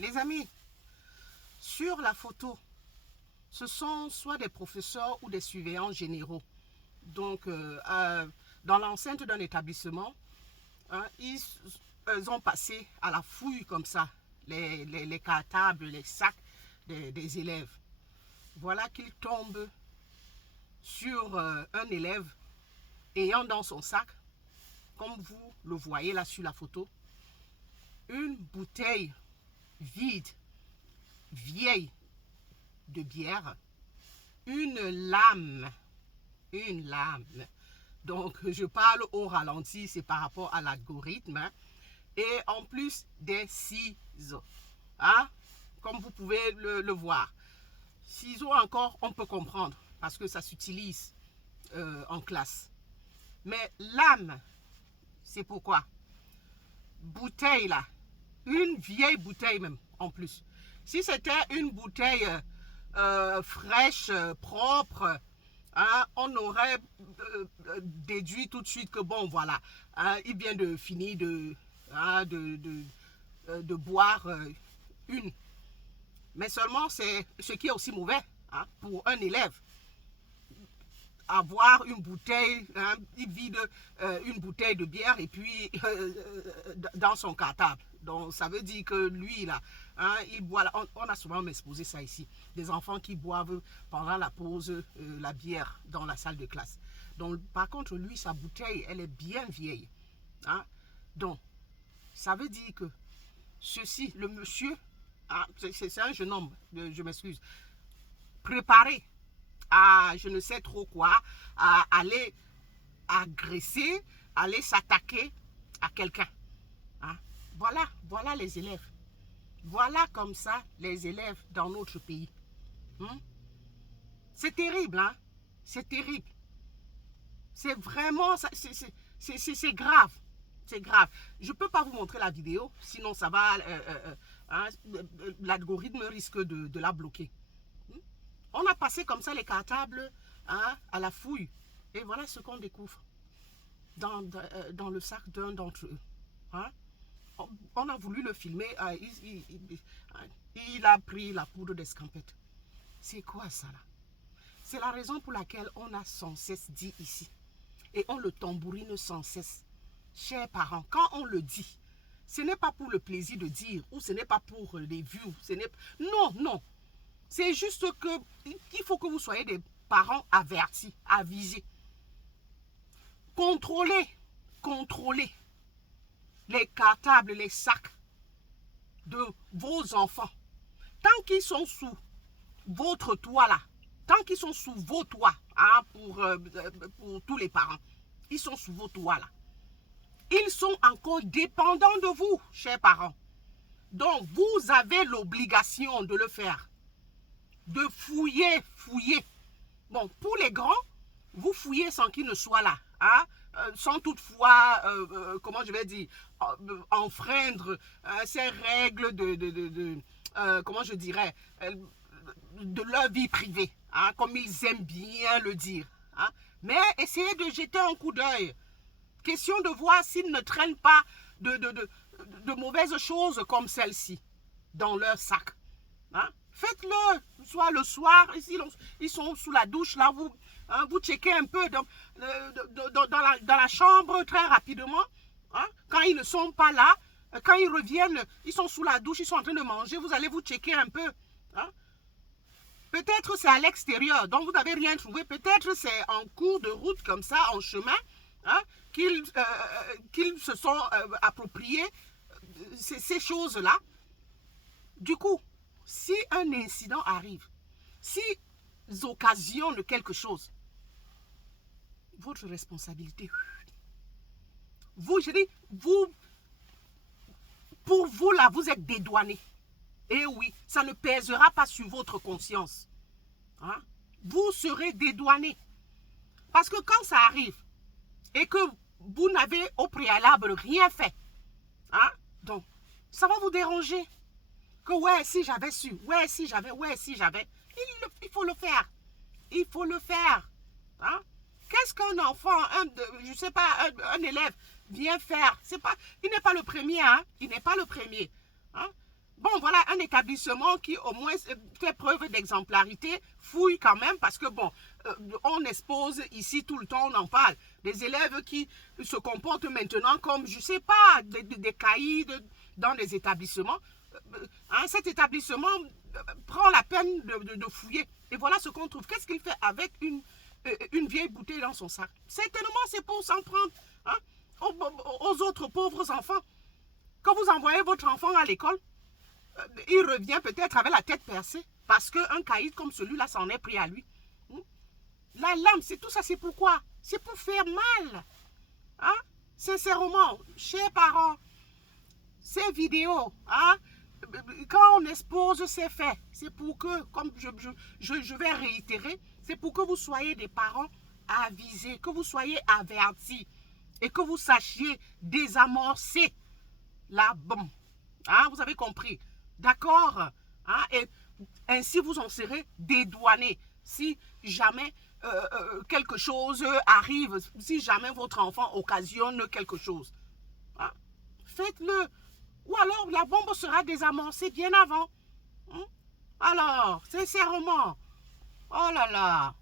Les amis, sur la photo, ce sont soit des professeurs ou des surveillants généraux. Donc, dans l'enceinte d'un établissement, hein, ils ont passé à la fouille comme ça, les cartables, les sacs des élèves. Voilà qu'ils tombent sur un élève ayant dans son sac, comme vous le voyez là sur la photo, une bouteille vide, vieille de bière, une lame. Donc, je parle au ralenti, c'est par rapport à l'algorithme. Hein, et en plus des ciseaux. Hein, comme vous pouvez le voir. Ciseaux encore, on peut comprendre parce que ça s'utilise en classe. Mais lame, c'est pourquoi. Bouteille là, une vieille bouteille même en plus. Si c'était une bouteille fraîche, propre, hein, on aurait déduit tout de suite que bon voilà, hein, il vient de finir de boire une. Mais seulement c'est ce qui est aussi mauvais hein, pour un élève. Avoir une bouteille, hein, il vide une bouteille de bière et puis dans son cartable. Donc ça veut dire que lui là, hein, il boit. On a souvent exposé ça ici. Des enfants qui boivent pendant la pause la bière dans la salle de classe. Donc par contre lui, sa bouteille, elle est bien vieille. Hein. Donc ça veut dire que ceci, le monsieur, hein, c'est un jeune homme, je m'excuse, préparé à je ne sais trop quoi, à aller agresser, aller s'attaquer à quelqu'un. Hein? Voilà les élèves. Voilà comme ça les élèves dans notre pays. C'est terrible, hein? C'est terrible. C'est vraiment, c'est grave. C'est grave. Je ne peux pas vous montrer la vidéo, sinon ça va, hein, l'algorithme risque de la bloquer. On a passé comme ça les cartables hein, à la fouille. Et voilà ce qu'on découvre dans le sac d'un d'entre eux. Hein. On a voulu le filmer. Il a pris la poudre d'escampette. C'est quoi ça là? C'est la raison pour laquelle on a sans cesse dit ici. Et on le tambourine sans cesse. Chers parents, quand on le dit, ce n'est pas pour le plaisir de dire ou ce n'est pas pour les vues. Non, non. C'est juste qu'il faut que vous soyez des parents avertis, avisés. Contrôlez les cartables, les sacs de vos enfants. Tant qu'ils sont sous votre toit là, tant qu'ils sont sous vos toits, hein, pour tous les parents, ils sont sous vos toits là. Ils sont encore dépendants de vous, chers parents. Donc, vous avez l'obligation de le faire. De fouiller. Bon, pour les grands, vous fouillez sans qu'ils ne soient là. Hein? Sans toutefois, comment je vais dire, enfreindre ces règles comment je dirais, de leur vie privée, hein? Comme ils aiment bien le dire. Hein? Mais essayez de jeter un coup d'œil. Question de voir s'ils ne traînent pas de mauvaises choses comme celle-ci dans leur sac. Hein? Faites-le, soit le soir, ils sont sous la douche, là, vous checkez un peu dans la chambre très rapidement. Hein? Quand ils ne sont pas là, quand ils reviennent, ils sont sous la douche, ils sont en train de manger, vous allez vous checker un peu. Hein? Peut-être c'est à l'extérieur, donc vous n'avez rien trouvé. Peut-être c'est en cours de route, comme ça, en chemin, hein, qu'ils se sont appropriés ces choses-là. Du coup, si un incident arrive, si occasionnent quelque chose, votre responsabilité. Vous, je dis, pour vous là, vous êtes dédouané. Et oui, ça ne pèsera pas sur votre conscience. Hein? Vous serez dédouané. Parce que quand ça arrive, et que vous n'avez au préalable rien fait, hein, donc, ça va vous déranger. Que ouais, si j'avais su, ouais, si j'avais, il faut le faire. Il faut le faire. Hein? Qu'est-ce qu'un enfant, je sais pas, un élève vient faire? Il n'est pas le premier, hein? Il n'est pas le premier. Hein? Bon, voilà, un établissement qui au moins fait preuve d'exemplarité, fouille quand même, parce que bon, on expose ici tout le temps, on en parle. Des élèves qui se comportent maintenant comme, je sais pas, des caïds dans les établissements. Cet établissement prend la peine de fouiller. Et voilà ce qu'on trouve. Qu'est-ce qu'il fait avec une vieille bouteille dans son sac? Certainement, c'est pour s'en prendre aux autres pauvres enfants. Quand vous envoyez votre enfant à l'école, il revient peut-être avec la tête percée parce qu'un caïd comme celui-là s'en est pris à lui. La lame, c'est tout ça, c'est pourquoi? C'est pour faire mal. Sincèrement, chers parents, ces vidéos, quand on expose ces faits, c'est pour que, comme je vais réitérer, c'est pour que vous soyez des parents avisés, que vous soyez avertis et que vous sachiez désamorcer la bombe. Vous avez compris? D'accord? Et ainsi, vous en serez dédouanés. Si jamais quelque chose arrive, si jamais votre enfant occasionne quelque chose, faites-le. Ou alors, la bombe sera désamorcée bien avant. Alors, sincèrement, oh là là.